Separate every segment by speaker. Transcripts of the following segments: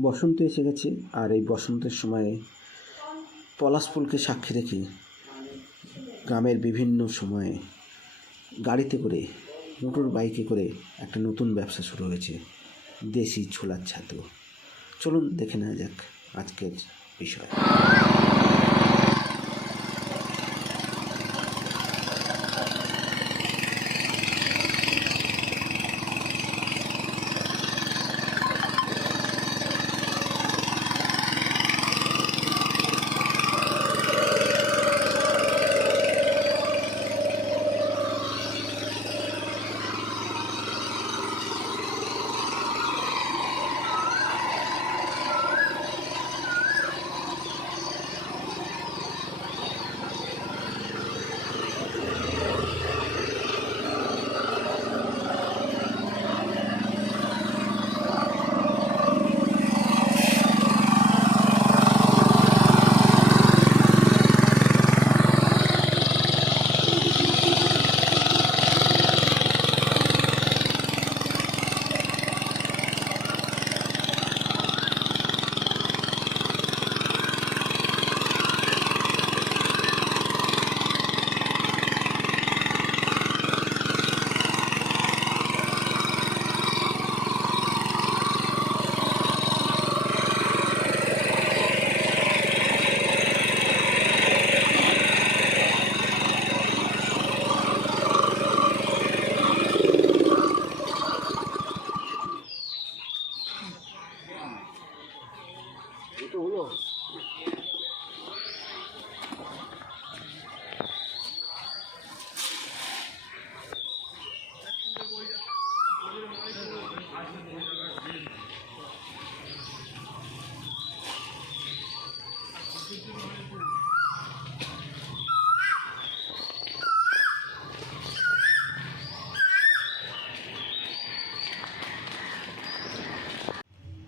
Speaker 1: বসন্ত এসে গেছে, আর এই বসন্তের সময়ে পলাশ ফুলকে সাক্ষী রেখে গ্রামের বিভিন্ন সময়ে গাড়িতে করে, মোটর বাইকে করে একটা নতুন ব্যবসা শুরু হয়েছে, দেশি ছোলার ছাতু। চলুন দেখে নেওয়া যাক আজকের বিষয়।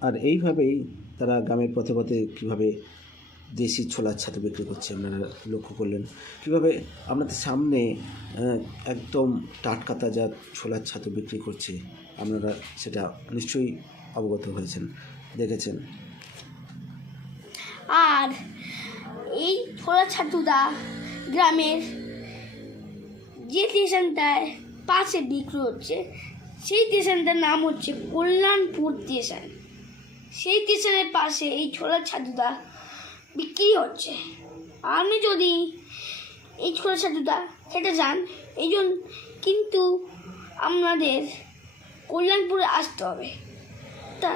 Speaker 1: আর এইভাবেই তারা গ্রামের পথে পথে কীভাবে দেশি ছোলার ছাতু বিক্রি করছে, আপনারা লক্ষ্য করলেন। কীভাবে আপনাদের সামনে একদম টাটকা তাজা ছোলার ছাতু বিক্রি করছে, আপনারা সেটা নিশ্চয়ই অবগত হয়েছেন, দেখেছেন।
Speaker 2: আর এই ছোলা ছাতুদা গ্রামের যে স্টেশনটায় পাশে বিক্রি হচ্ছে, সেই স্টেশনটার নাম হচ্ছে কল্যাণপুর স্টেশন। সেই স্টেশনের পাশে এই ছোলা ছাতুদা বিক্রি হচ্ছে। আপনি যদি এই ছোলা ছাতুদা খেতে চান, এই জন্য কিন্তু আপনাদের কল্যাণপুরে আসতে হবে। তা,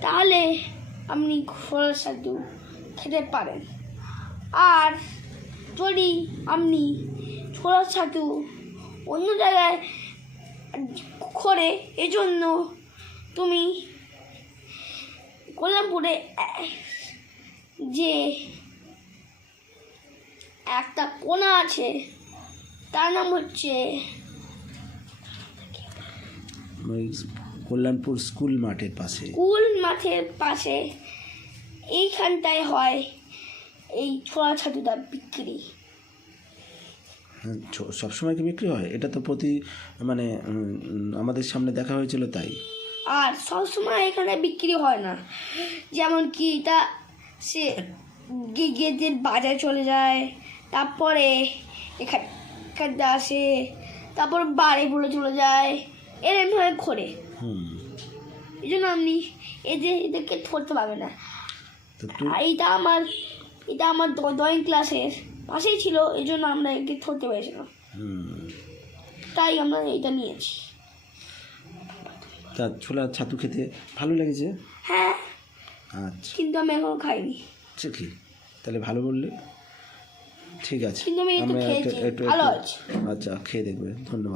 Speaker 2: তাহলে আপনি ছোলা ছাতু খেতে পারেন। আর যদি আপনি ছোলা ছাতু অন্য জায়গায় করে, এজন্য তুমি কল্যাণপুরে যে একটা কোনা আছে তার নাম হচ্ছে
Speaker 1: ওই কল্যাণপুর স্কুল মাঠের পাশে।
Speaker 2: স্কুল মাঠের পাশে এইখানটায় হয় এই ছোলা ছাতুটা বিক্রি।
Speaker 1: হ্যাঁ, সবসময় কি বিক্রি হয়? এটা তো প্রতি মানে আমাদের সামনে দেখা হয়েছিল তাই।
Speaker 2: আর সবসময় এখানে বিক্রি হয় না। যেমন কি এটা সে গে- গেদের বাজারে চলে যায় তারপরে এখানে আসে তারপর বাড়ি বলে চলে যায় এরমভাবে ঘোরে।
Speaker 1: হুম।
Speaker 2: এই জন্য আপনি এদের এদেরকে ধরতে পারবে না। এটা আমার এটা আমার ড্রয়িং ক্লাসের পাশেই ছিল এই জন্য আমরা একে ধরতে পেরেছিলাম। তাই আমরা এটা নিয়েছি।
Speaker 1: তা ছোলা ছাতু খেতে ভালো লেগেছে?
Speaker 2: হ্যাঁ।
Speaker 1: আচ্ছা।
Speaker 2: কিন্তু আমি এখনও খাইনি।
Speaker 1: সে কি? তাহলে ভালো বললে। ঠিক আছে।
Speaker 2: কিন্তু আমি একটু
Speaker 1: একটু
Speaker 2: খেয়েছি, ভালো আছে।
Speaker 1: আচ্ছা খেয়ে দেখবে। ধন্যবাদ।